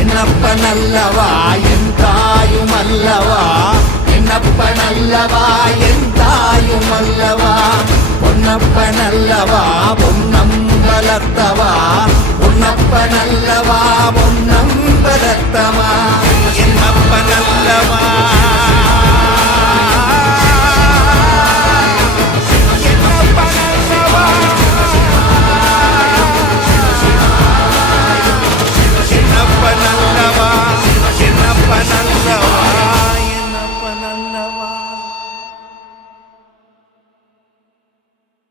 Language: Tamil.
என்னப்ப நல்லவா என் தாயும் அல்லவா என்னப்ப நல்லவா என் தாயும் அல்லவா பொன்னப்ப நல்லவா பொன்னம் வளர்த்தவா பொன்னப்ப நல்லவா பொன்